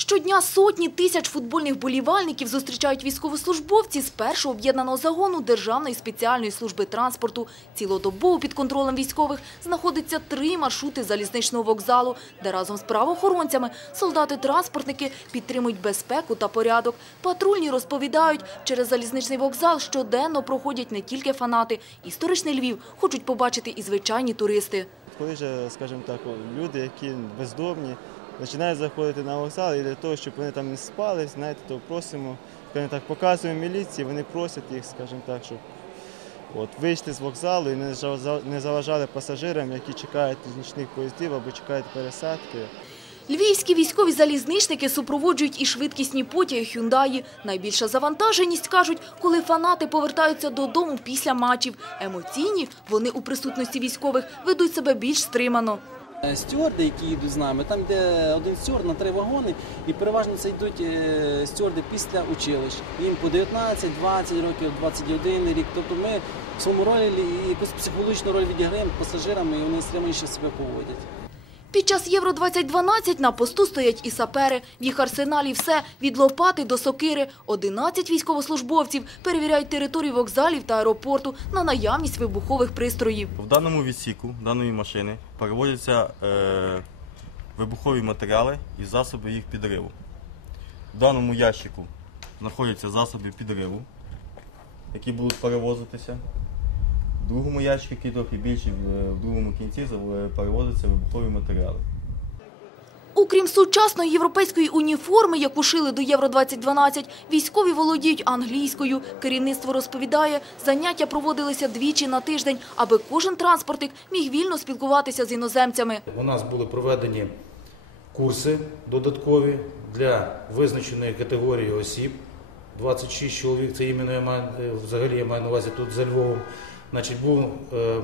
Щодня сотні тисяч футбольних болівальників зустрічають військовослужбовці з першого об'єднаного загону Державної спеціальної служби транспорту. Цілодобово під контролем військових знаходиться три маршрути залізничного вокзалу, де разом з правоохоронцями солдати-транспортники підтримують безпеку та порядок. Патрульні розповідають, через залізничний вокзал щоденно проходять не тільки фанати. Історичний Львів хочуть побачити і звичайні туристи. Коли вже, скажімо так, люди, які бездомні, починають заходити на вокзал, і для того, щоб вони там не спали, знаєте, то просимо, скажімо так, показуємо міліції, вони просять їх, скажімо так, щоб от, вийшли з вокзалу і не заважали- пасажирам, які чекають нічних поїздів або чекають пересадки. Львівські військові залізничники супроводжують і швидкісні потяги «Хюндаї». Найбільша завантаженість, кажуть, коли фанати повертаються додому після матчів. Емоційні, вони у присутності військових ведуть себе більш стримано. Е, Стюарди, які йдуть з нами, там де один стюард на три вагони, і переважно це йдуть е, стюарди після училищ. Їм по 19, 20 років, 21 рік. Тобто ми в своєму ролі якусь психологічну роль відіграємо пасажирами, і вони стриманіше себе поводять. Під час Євро-2012 на посту стоять і сапери. В їх арсеналі все – від лопати до сокири. 11 військовослужбовців перевіряють територію вокзалів та аеропорту на наявність вибухових пристроїв. В даному відсіку даної машини перевозяться е, вибухові матеріали і засоби їх підриву. В даному ящику знаходяться засоби підриву, які будуть перевозитися. В другому ящику, який трохи більший, в в другому кінці е, перевозяться вибухові матеріали. Окрім сучасної європейської уніформи, яку шили до Євро-2012, військові володіють англійською. Керівництво розповідає, заняття проводилися двічі на тиждень, аби кожен транспортник міг вільно спілкуватися з іноземцями. У нас були проведені курси додаткові для визначеної категорії осіб. 26 чоловік, це іменно я маю, е, взагалі я маю на увазі тут за Львовом. Значить, був е,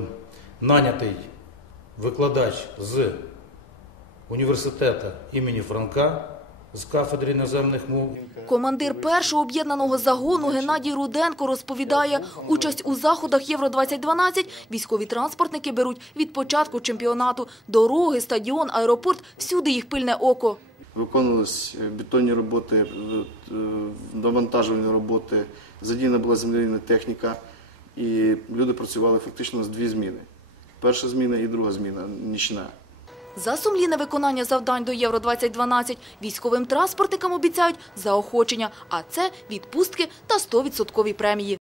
нанятий викладач з університету імені Франка з кафедри іноземних мов. Командир першого об'єднаного загону Геннадій Руденко розповідає, участь у заходах Євро-2012 військові транспортники беруть від початку чемпіонату. Дороги, стадіон, аеропорт – всюди їх пильне око. Виконувались бетонні роботи, е, навантажувальні роботи, задіяна була земляна техніка, і люди працювали фактично з дві зміни. Перша зміна і друга зміна нічна. За сумлінне виконання завдань до Євро-2012 військовим транспортникам обіцяють заохочення, а це відпустки та 100% премії.